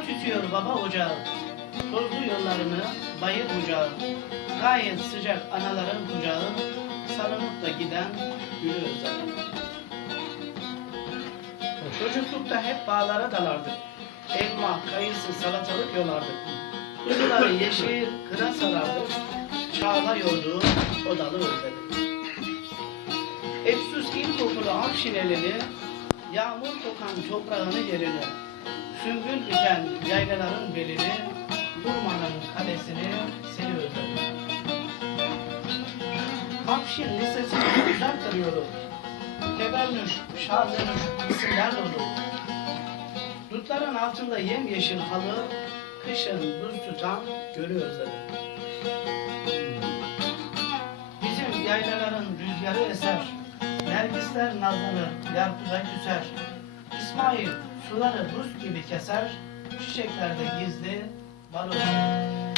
Tütüyor baba ocağı, tozlu yollarını bayır bucağı. Gayet sıcak anaların kucağı, salınıp da giden gülü özledim. Çocuklukta hep bağlara dalardık. Elma, kayısı, salatalık yolardık. Kuzuları yeşil, kıra sarardık. Çağla yordu, odalı özledim. Efsus ilkokulu Afşinelili, yağmur kokan toprağını yerini, sümbül biten yaylaların belini, Durmanın kalesini seni özledim. Afşin Lisesi'ni uzak yolu, Tebernüş, Şazenuş isimler dolu. Dutların altında yemyeşil halı, kışın buz tutan gölü özledim. Bizim yaylaların rüzgarı eser, Nergisler nazlanır, yarkuza küser. İsmail suları buz gibi keser, çiçeklerde gizli bal olur.